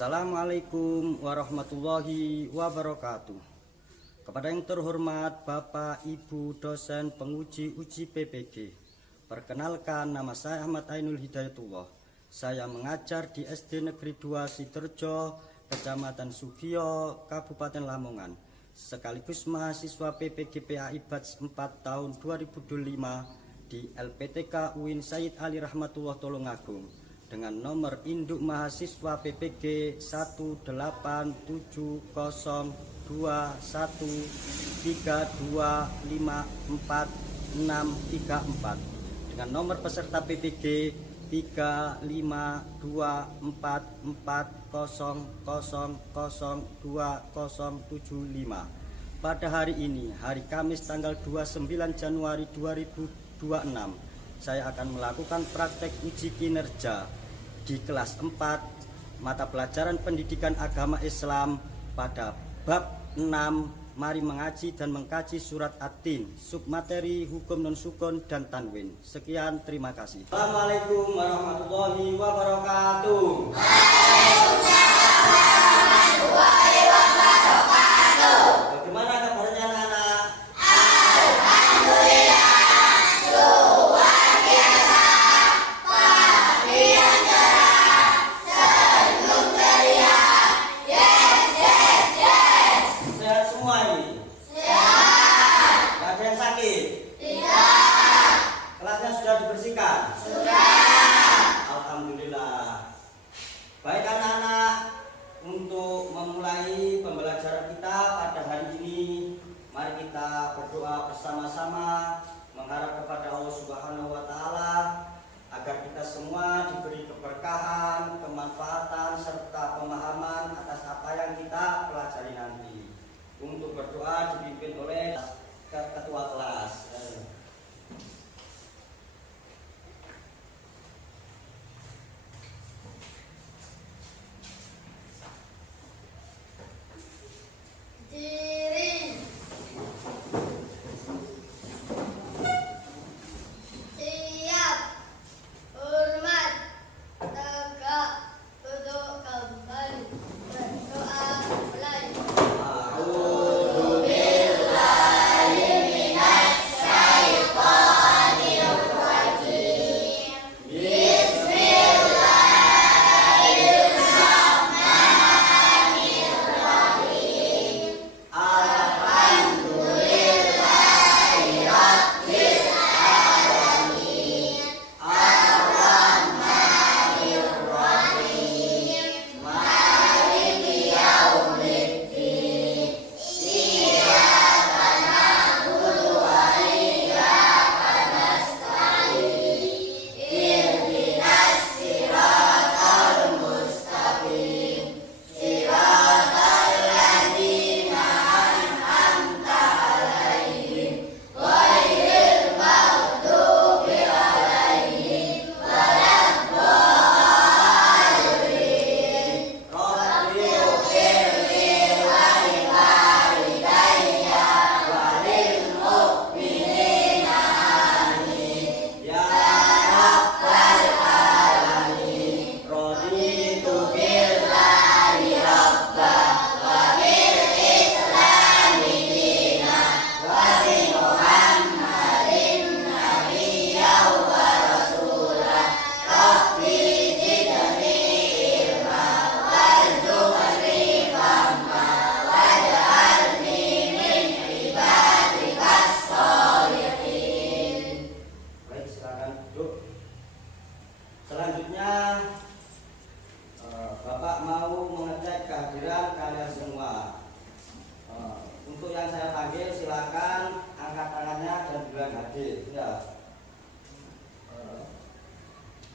Assalamualaikum warahmatullahi wabarakatuh. Kepada yang terhormat Bapak Ibu dosen penguji uji PPG, perkenalkan nama saya Ahmad Ainul Hidayatullah. Saya mengajar di SD Negeri 2 Sidoarjo, Kecamatan Sugiyo, Kabupaten Lamongan, sekaligus mahasiswa PPG PAI Batch 4 tahun 2025 di LPTK UIN Sayyid Ali Rahmatullah Tulungagung dengan nomor induk mahasiswa PPG 18323254634 dengan nomor peserta PPG 352440002075. Pada hari ini, hari Kamis tanggal 29 Januari 2026, saya akan melakukan praktek uji kinerja di kelas 4 mata pelajaran pendidikan agama Islam pada bab 6. Mari mengaji dan mengkaji surat At-Tin, submateri hukum non sukun dan tanwin. Sekian, terima kasih. Assalamualaikum warahmatullahi wabarakatuh. Waalaikumsalam warahmatullahi wabarakatuh. Bagaimana kabarnya anak-anak? Alhamdulillah, luar biasa. Pagi yang cerah, senyum ceria. Yes, yes, yes. Sehat semua ini? Sehat. Gak ada yang sakit? Tidak. Kelasnya sudah dibersihkan? Sudah. Alhamdulillah. Baik anak-anak, untuk memulai pembelajaran kita pada hari ini, mari kita berdoa bersama-sama mengharap kepada Allah Subhanahu wa Ta'ala agar kita semua diberi keberkahan, kemanfaatan serta pemahaman atas apa yang kita pelajari nanti. Untuk berdoa dipimpin oleh ketua kelas. Diri. Siap. Hormat. Tegak. Duduk kembali. Berdoa mulai. Selanjutnya Bapak mau mengecek kehadiran kalian semua. Untuk yang saya panggil silakan angkat tangannya dan bilang hadir. Ya.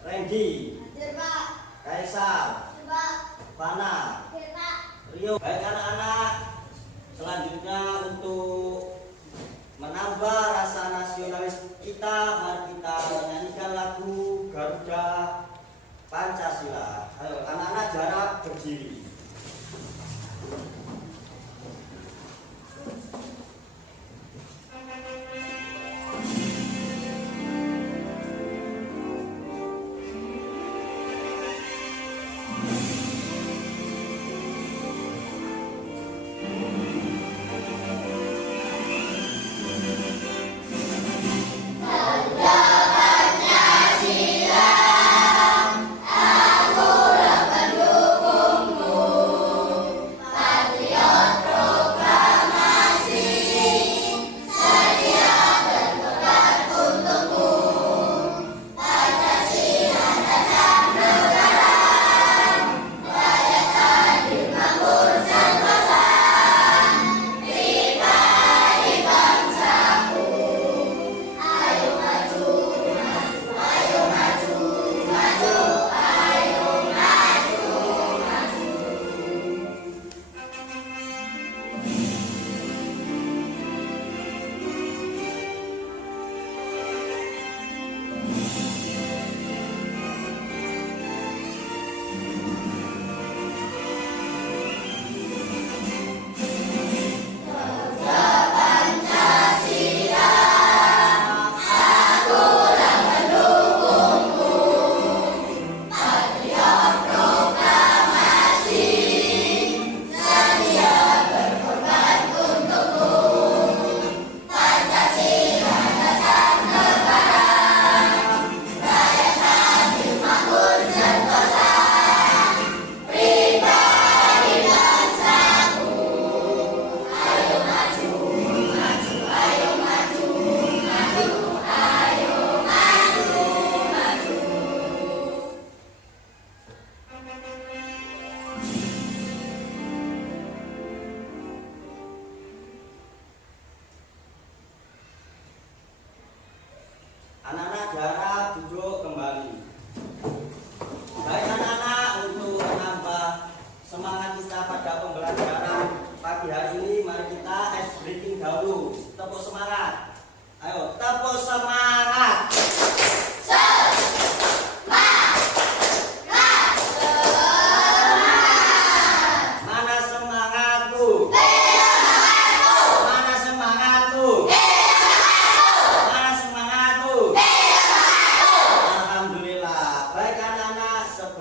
Randy, Pak. Kaisar, Pak. Fana, Pak. Rio. Baik anak-anak, selanjutnya untuk menambah rasa nasionalis kita, mari kita menyanyikan lagu Garuda Pancasila. Ayo anak-anak jarak berdiri.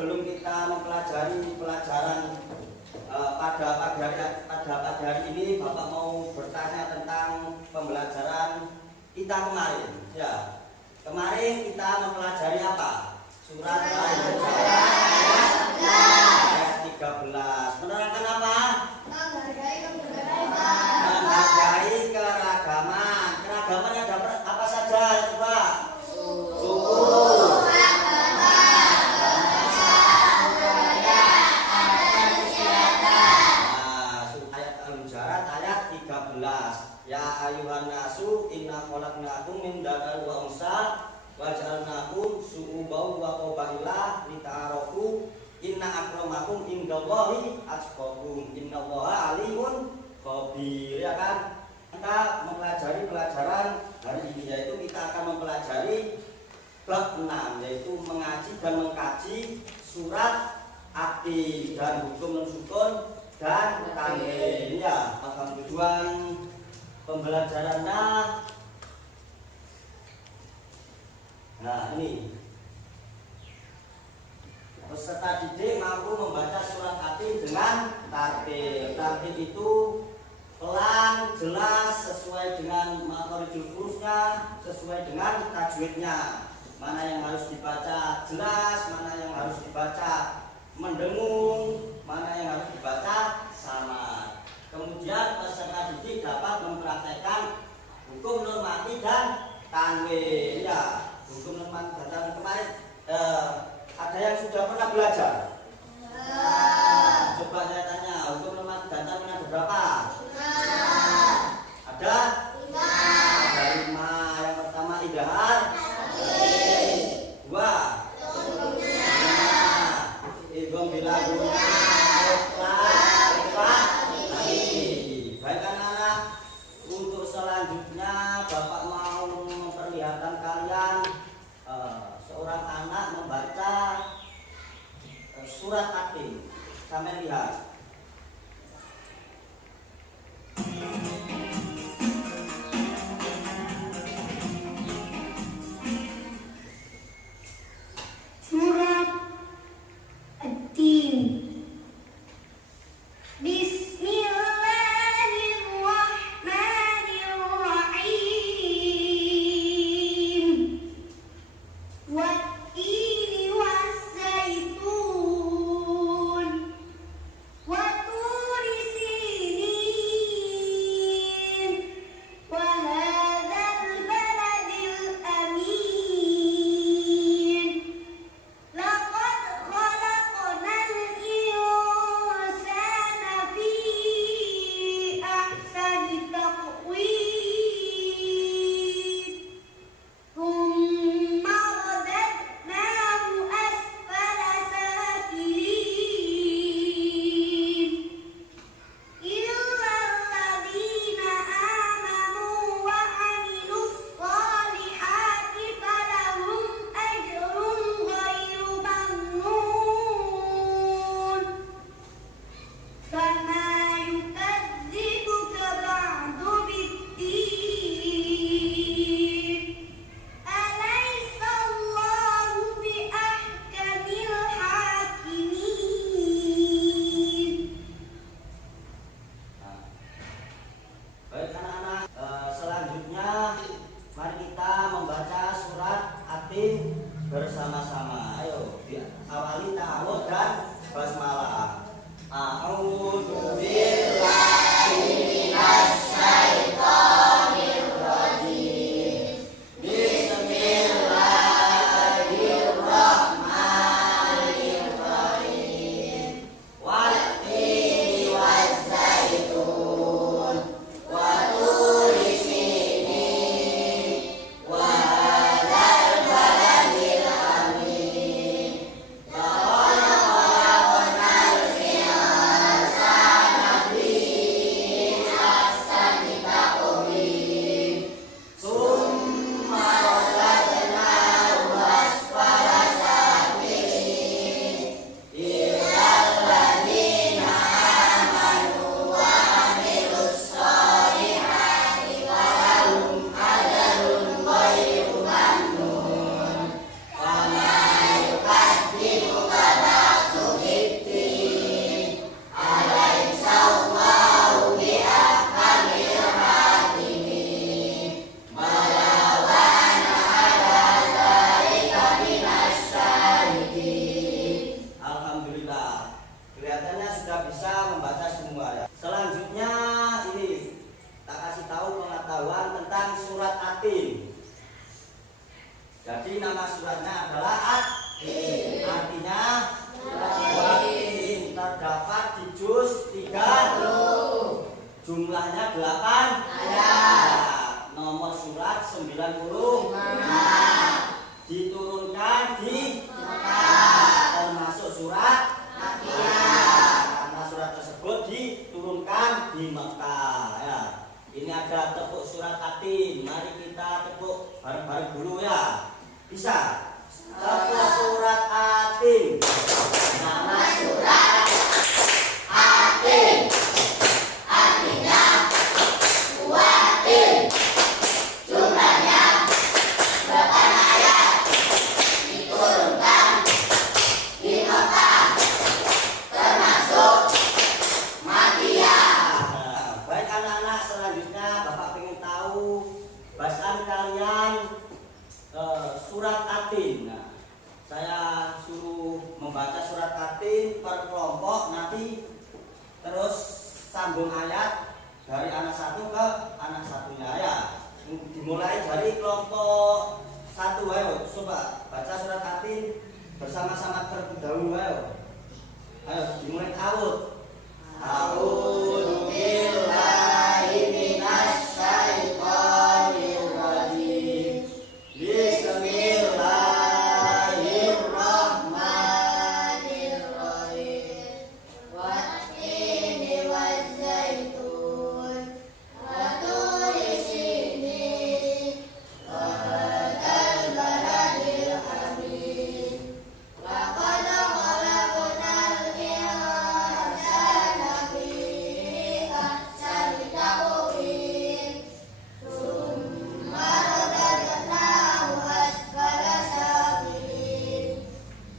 sebelum kita mempelajari pelajaran pada pagi hari ini, Bapak mau bertanya tentang pembelajaran kita kemarin. Ya, kemarin kita mempelajari apa? Surat ayat 13. Menerangkan apa? Menghargai keragaman. Keragaman ada apa saja? Coba. Suku. Ya ayuhan nasu inna khalaqnakum min dzakarin wa unsa wa ja'alnakum syu'uban wa qabaila lita'arafu inna akramakum indallahi atqakum innallaha alimun khabir. Ya kan? Kita mempelajari pelajaran hari ini, yaitu kita akan mempelajari bab 6, yaitu mengaji dan mengkaji surat ati dan hukum sukun dan tanwin. Ya, tujuan pembelajarannya, nah ini peserta didik mampu membaca surat ati dengan tartil. Tartil itu pelan, jelas, sesuai dengan makhorijul hurufnya, sesuai dengan tajwidnya. Mana yang harus dibaca jelas, mana yang harus dibaca mendengung, mana yang harus dibaca samar. Kemudian peserta didik dapat mempraktekkan hukum normatif dan tanwin. Ya, hukum normatif dan tanwin kemarin ada yang sudah pernah belajar? Coba saya tanya, hukum normatif dan tanwin ada berapa? Ada? Ada 5. Yang pertama idhar, 2 idgham bila guna, baik anak-anak. Untuk selanjutnya Bapak mau memperlihatkan kalian seorang anak membaca surat Ati. Sampai lihat. Surat At-Tin. Bismillahirrahmanirrahim. Wat-tini was-zaitun. Wat-turi sinin. Wa hadzal baladil amin. Laqad khalaqnal insana fi ahsani taqwim. Tsumma radadnahu asfala safilin. Illa alladhina amanu wa 'amilus shalihati falahum ajrun ghairu mamnun. Fama yukadzibuka ba'du bid-din. Alaysa Allahu bi ahkamil hakimin. Baik anak-anak, selanjutnya mari kita membaca surat Atin bersama-sama. Ayo, awali ta'awudz dan basmalah. A'udzu billahi minasy syaithanir rajim. Bismillahirrahmanirrahim. Wat-tini waz-zaitun. Wat-turi sinin. Wa hadzal baladil amin. Laqad khalaqnal insana Jumlahnya 8 ayat. Nomor surat 95. Diturunkan di Mekah, termasuk surat karena surat tersebut diturunkan di Mekah ya. Ini ada tepuk surat Atin. Mari kita tepuk bareng-bareng dulu ya. Bisa? Tepuk surat Atin. Nama surat Atin. Artinya kuatin. Jumlahnya 8 ayat. Diturunkan di Mekah, termasuk Makkiyah. Baik anak-anak, selanjutnya Bapak ingin tahu bacaan kalian surat Atin. Nah, saya suruh membaca surat Atin per kelompok, nanti terus sambung ayat dari anak satu ke anak satunya ya. Dimulai dari kelompok 1, ayo coba baca surat Atin bersama-sama terlebih dahulu ayo. Ayo dimulai awud. A'udzu billahi minasy syaithanir rajim. Bismillahirrahmanirrahim. Wattini wazzaitun wa turi sinin wa hadzal baladil amin. Laqad khalaqnal insana fi ahsani taqwim. Tsumma radadnahu asfala safilin.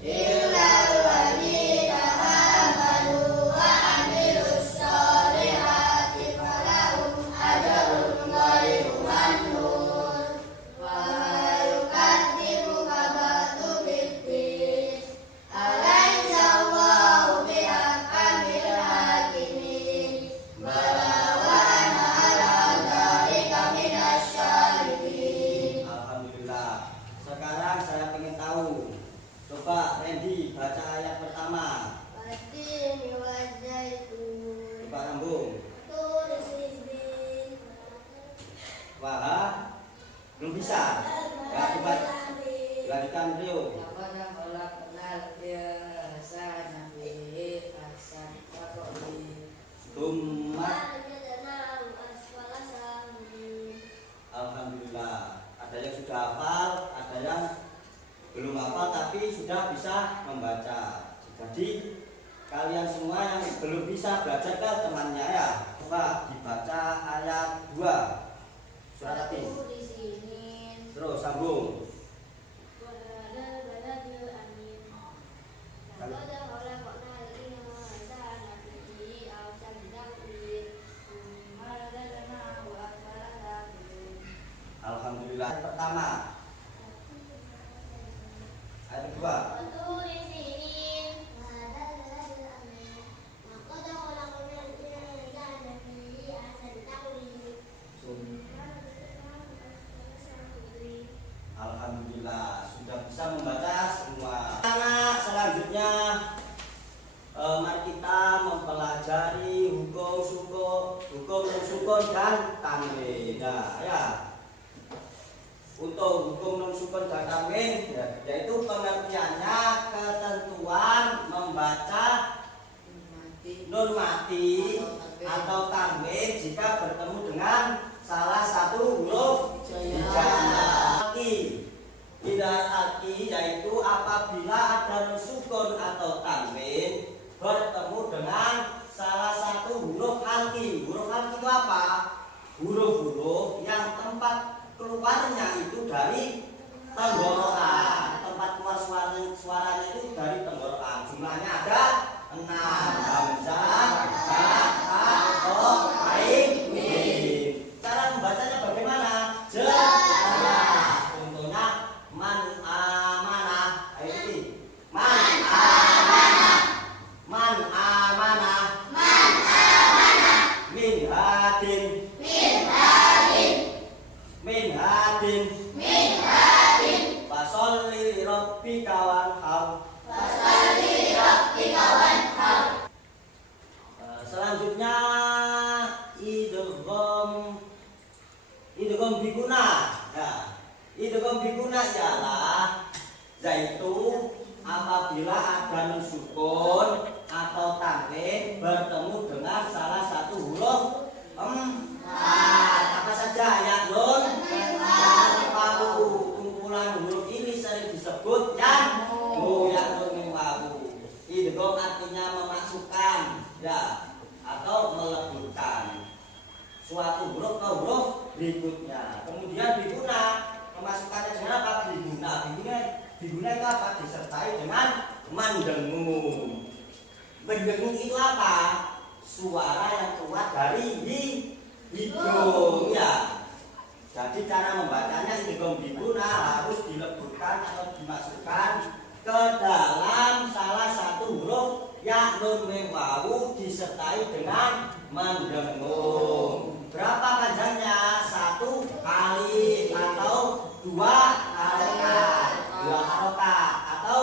Illal ladzina amanu wa amilus solihati falahum ajrun ghairu mamnun. Wa ma yukadzibuka ba'du biddin. Alaysa Allahu bihakamil hakimin. Bala wa ana ala dzalika minasy syahidin. Alhamdulillah. Sekarang saya ingin tahu. Coba Randy baca ayat pertama. Wattini wazzaitun. Coba sambung. Turi sinin. Wah, belum bisa. Ya, coba lanjutkan Rio. Laqad khalaqnal insana fi ahsani taqwim. Tumma. Radadnahu asfala safilin. Alhamdulillah. Ada yang sudah hafal, ada yang belum hafal tapi sudah bisa membaca. Jadi kalian semua yang belum bisa belajar ke temannya ya. Coba dibaca ayat 2 surat Atin. Turi sinin. Terus sambung. Wa hadzal baladil amin. Laqad khalaqnal insana fi ahsani taqwim. Tsumma radadnahu asfala safilin. Alhamdulillah. Ayat pertama. Ayat kedua. Turi sinin. Wa hadzal baladil amin. Laqad khalaqnal insana fi ahsani taqwim. Alhamdulillah sudah bisa membaca semua. Anak selanjutnya mari kita mempelajari hukum sukun dan tanwin. Nah, ya. Untuk hukum nun sukun dan tanwin yaitu pengertiannya ketentuan membaca nun mati atau tanwin jika bertemu dengan salah satu huruf hijaiyah. Hidayah yaitu apabila ada nun sukun atau tanwin bertemu dengan salah satu huruf halki. Huruf halki itu apa? Huruf-huruf yang tempat keluarnya itu dari tenggorokan. Tempat keluar suaranya itu dari tenggorokan. Jumlahnya ada 6. Hamzah, ha, ha, ho, ain, mim. Cara membacanya bagaimana? Jelas. Contohnya man amanah. Ayo ini. Man amanah. Man amanah. Man amanah. Min hadin. Min hadin. Min hadin. Min hadin. Fasolli li rabbika wanhar. Fasolli li rabbika sukun atau tanwin bertemu dengan salah satu huruf apa saja ya nun wawu. Kumpulan huruf ini sering disebut ya nun mim wawu. Idgham artinya memasukkan ya atau melebutkan suatu huruf ke huruf berikutnya. Kemudian diguna memasukkannya dengan apa? Diguna itu apa? Disertai dengan mendengung. Mendengung itu apa? Suara yang keluar dari hidung ya. Jadi cara membacanya idgham diguna harus dilebutkan atau dimasukkan ke dalam salah satu huruf ya nun mim wawu disertai dengan mendengung. Berapa panjangnya? 1 kali atau 2 harokat, 2 harokat atau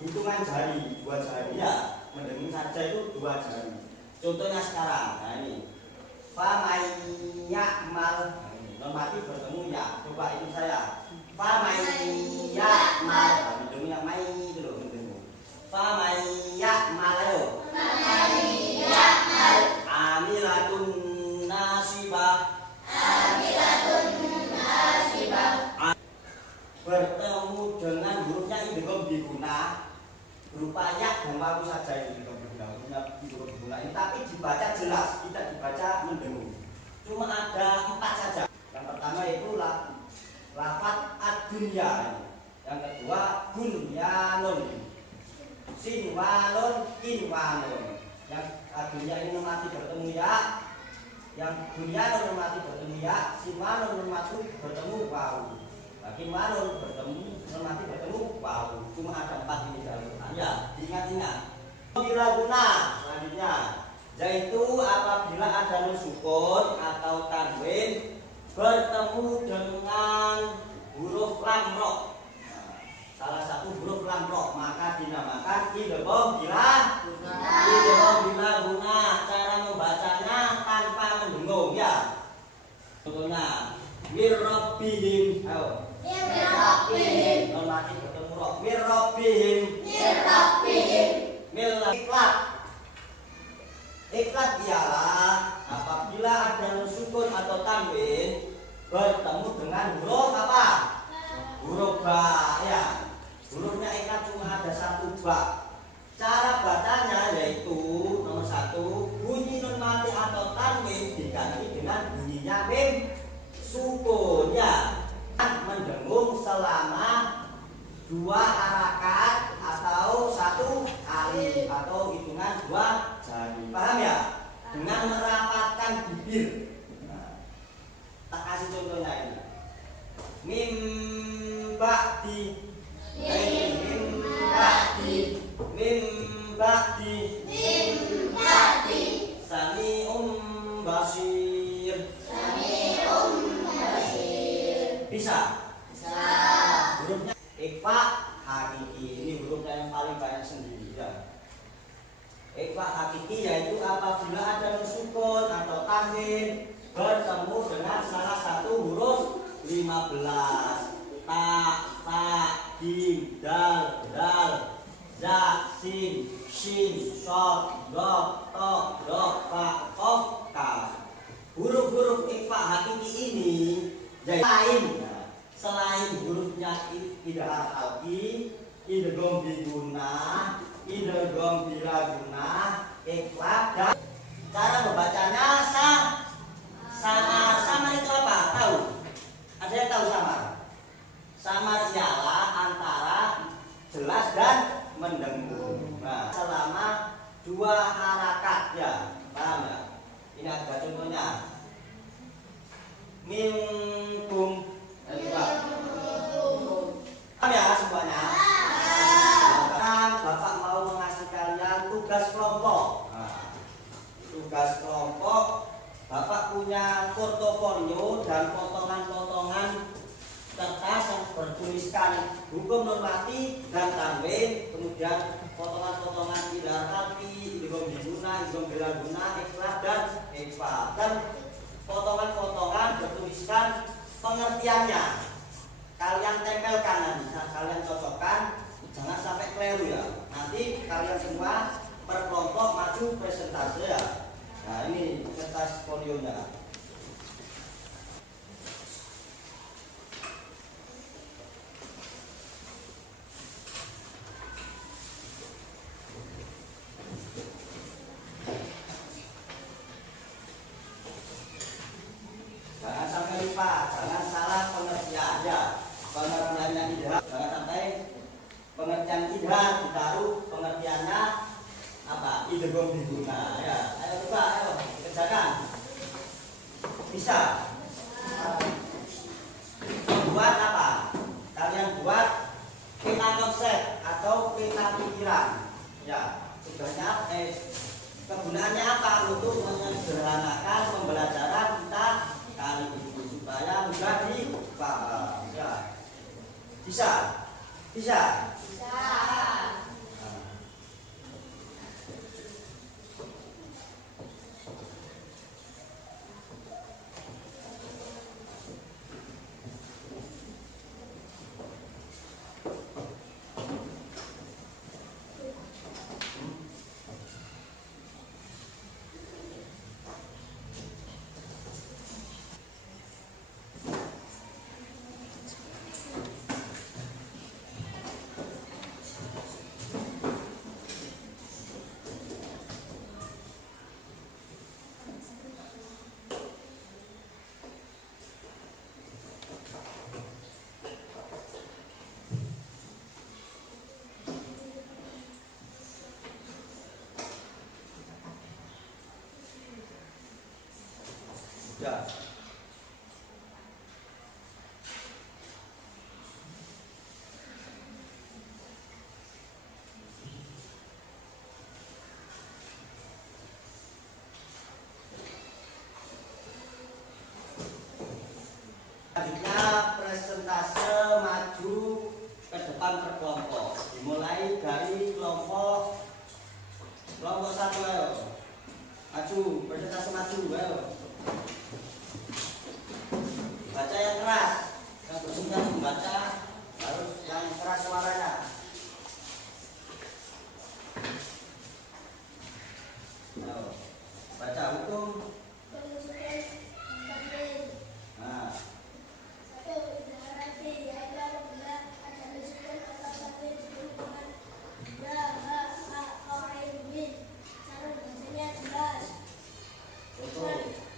hitungan jari, 2 jari ya. Mendengung saja itu 2 jari. Contohnya sekarang, nah ini fa may ya'mal, normatif bertemu ya. Coba itu saya. Fa may ya'mal, mendengungnya may itu loh mendengung. Fa may ya'mal ayo. Fa may ya'mal amilatun nasibah. Amilatun nasibah. Bertemu dengan hurufnya idgham diguna berupa ya dan wawu saja ini idgham diguna ini, tapi dibaca jelas, tidak dibaca mendengung. Cuma ada 4 saja. Yang pertama itu lafaz ad-dunya. Yang kedua bunyanun, sinwanun, kinwanun. Yang ad-dunya ini normatif bertemu ya. Yang bunyanun normatif bertemu ya, sinwanun normatif bertemu wawu. Kinwanun bertemu normatif bertemu wawu. Cuma ada 4 ini dalam Quran ya. Ingat-ingat. Bila guna selanjutnya yaitu apabila ada nun sukun atau tanwin bertemu dengan huruf lam ra, salah satu huruf lam ra, maka dinamakan idgham bila guna. Cara membacanya tanpa mendengung ya. Contohnya mirrabbihim, ayo mirrabbihim, normatif bertemu ra, mirrabbihim iklat ialah apabila ada nun sukun atau tanwin bertemu dengan huruf apa? Huruf ba ya. Hurufnya iklat cuma ada 1 ba. Cara bacanya yaitu nomor 1, bunyi nun mati atau tanwin diganti dengan bunyinya mim sukun ya. Mendengung selama 2 harakat atau 1 kali atau hitungan 2 jari. Paham ya? Dengan merapatkan bibir. Nah, tak kasih contohnya ini. Mim ba'di, mim ba'di, sami'um basir. Bisa? Hurufnya ikhfa hakiki, ini hurufnya yang paling banyak sendiri ya. Ikhfa hakiki yaitu apabila ada nun sukun atau tanwin bertemu dengan salah satu huruf 15. Ta, jim, dal, za, sin, shin, shod, dot, to, dot, fa, qaf, kaf. Huruf-huruf ikhfa hakiki ini jadi selain hurufnya idgham halqi, idgham diguna, idgham bila guna, ikhfa dan cara membacanya sama itu apa? Tahu? Ada yang tahu samar? Samar ialah antara jelas dan mendengung. Nah, selama 2 harakat ya, paham ya? Ini ada contohnya. Minkum. Paham ya semuanya? Sekarang Bapak mau mengasih kalian tugas kelompok. Nah, tugas kelompok, Bapak punya portofolio dan potongan-potongan kertas yang bertuliskan hukum normatif dan tanwin, kemudian potongan-potongan idgham halqi, idgham diguna, idgham bila guna, ikhlas dan ikhfa, dan potongan-potongan bertuliskan pengertiannya. Kalian tempelkan nanti, kalian cocokkan, jangan sampai keliru ya. Nanti kalian semua per kelompok maju presentase ya. Nah ini kertas folionya. Jangan sampai lupa, jangan salah pengertian ya. Pengertiannya idhar, jangan sampai pengertian idhar ditaruh pengertiannya apa? Idgham diguna ya. Ayo coba, ayo kerjakan. Bisa. Membuat apa? Kalian buat peta konsep atau peta pikiran. Ya, tugasnya kegunaannya apa? Untuk menyederhanakan pembelajaran kita kali ini supaya mudah dipaham. Ya. Bisa? Bisa? Bisa. Ya. Selanjutnya presentase maju ke depan per kelompok. Dimulai dari kelompok satu ayo. Maju, presentase maju ayo. Baca yang keras, yang bersuara membaca harus yang keras suaranya. Ayo, baca hukum. Nah, betul.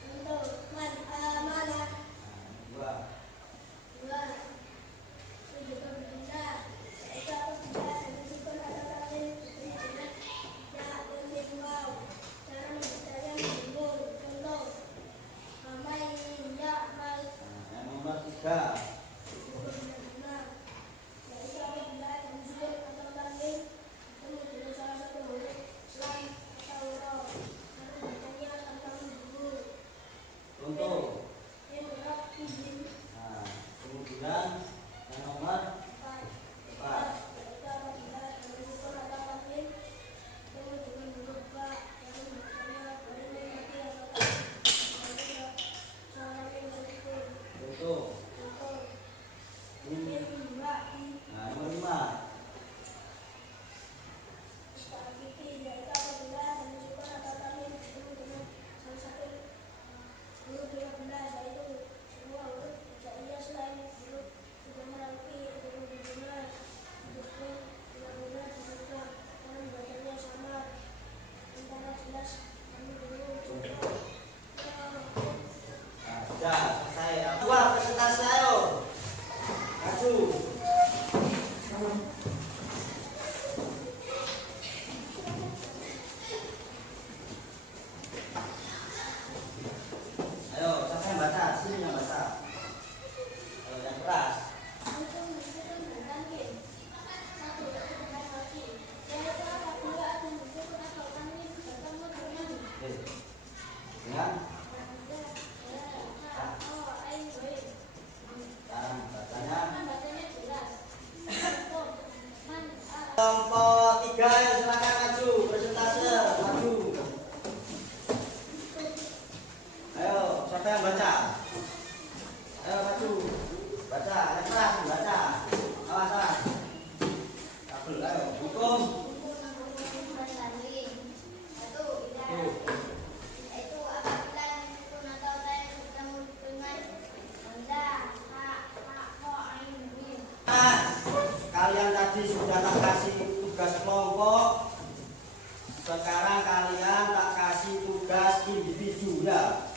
Sekarang kalian tak kasih tugas individu ya.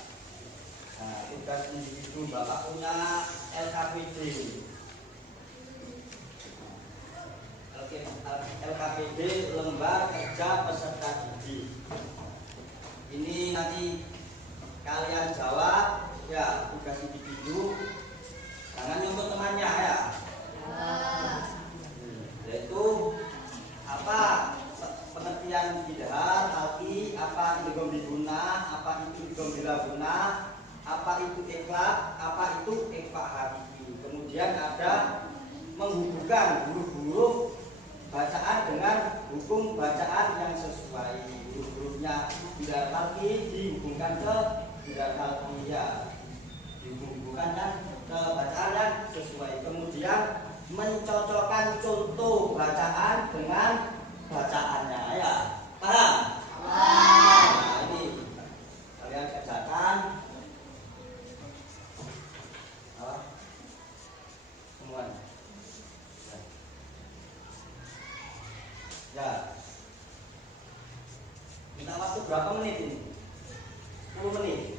Nah, tugas individu Bapak punya LKPD. LKPD lembar kerja peserta didik. Ini nanti kalian jawab ya, tugas individu. Jangan nyumput temannya ya. Yaitu apa pengertian bidhar, alki, apa itu gombiguna, apa itu gombiraguna, apa itu ikhlak, apa itu ikfa hakiki. Kemudian ada menghubungkan huruf-huruf bacaan dengan hukum bacaan yang sesuai. Huruf-hurufnya bidhar alki dihubungkan ke bidhar alkiyah, dihubungkan ke bacaan yang sesuai. Kemudian mencocokkan contoh bacaan dengan bacaannya ya. Paham? Nah, ini kalian kerjakan semuanya. Ya. Minta waktu berapa menit ini? 10 menit.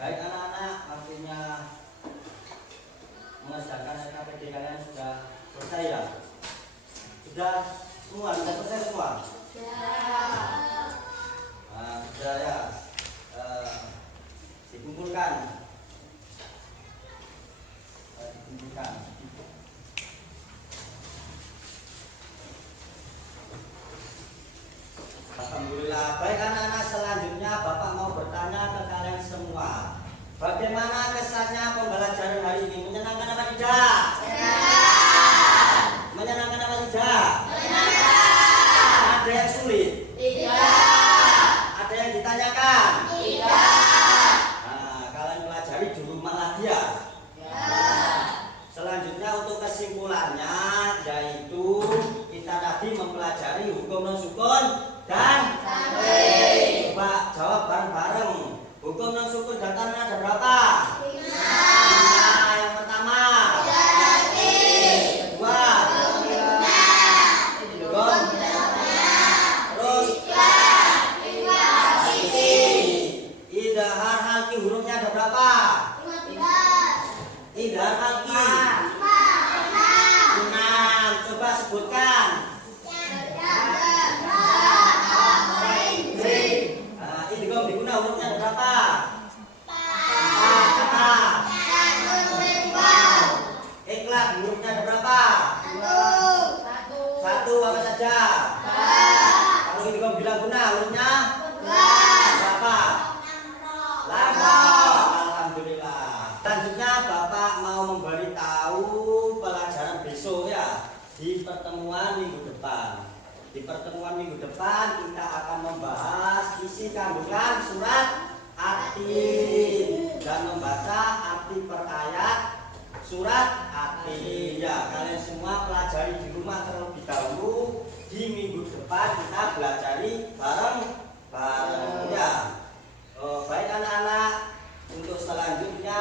Baik anak-anak, waktunya mengerjakan LKPD kalian sudah selesai ya? Sudah semua? Sudah selesai semua? Nah, sudah ya. Dikumpulkan. Alhamdulillah. Baik anak-anak, selanjutnya Bapak mau bertanya ke kalian semua. Bagaimana kesannya pembelajaran hari ini? Menyenangkan apa tidak? Menyenangkan. Menyenangkan apa tidak? Menyenangkan. Ada yang sulit? Tidak. Ada yang ditanyakan? Tidak. Nah, kalian pelajari di rumah lagi ya? Ya. Selanjutnya untuk kesimpulannya yaitu kita tadi mempelajari hukum non sukun dan tanwin. Coba jawab bareng-bareng. Hukum non sukun dan tanwin ada berapa? 5. Yang pertama. Kedua. Terus. Idhar halki hurufnya ada berapa? 15. Idhar halki 6. Coba sebutkan. Idgham diguna hurufnya ada berapa? 4. Ikhlaq hurufnya ada berapa? 1. Apa saja? Kalau idgham bilang guna hurufnya berapa? 8. Alhamdulillah. Selanjutnya Bapak mau memberitahu pelajaran besok ya, di pertemuan minggu depan. Di pertemuan minggu depan kita akan membahas isi kandungan surat At-Tin dan membaca arti per ayat surat At-Tin. Ya, kalian semua pelajari di rumah terlebih dahulu. Di minggu depan kita belajari bareng-bareng ya. Baik anak-anak, untuk selanjutnya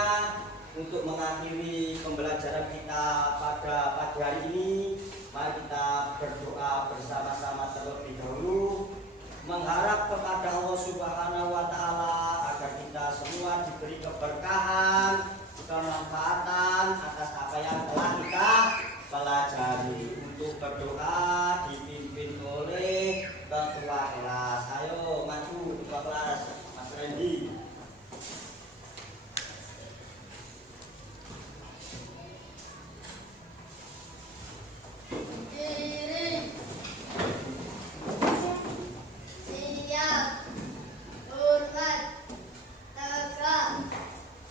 untuk mengakhiri pembelajaran kita pada pagi hari ini, mari kita berdoa bersama-sama terlebih dahulu, mengharap kepada Allah Subhanahu wa Ta'ala agar kita semua diberi keberkahan, kemanfaatan atas apa yang telah kita pelajari. Untuk berdoa dipimpin oleh ketua kelas. Ayo maju ketua kelas, Mas Randy.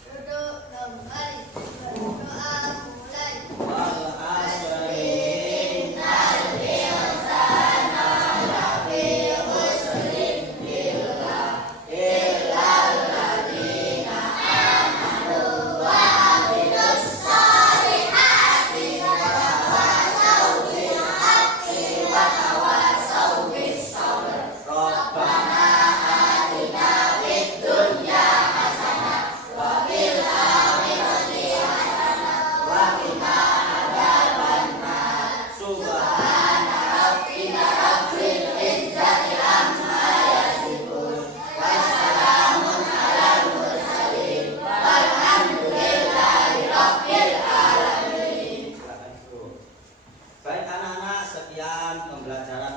Berdoa mulai. pembelajaran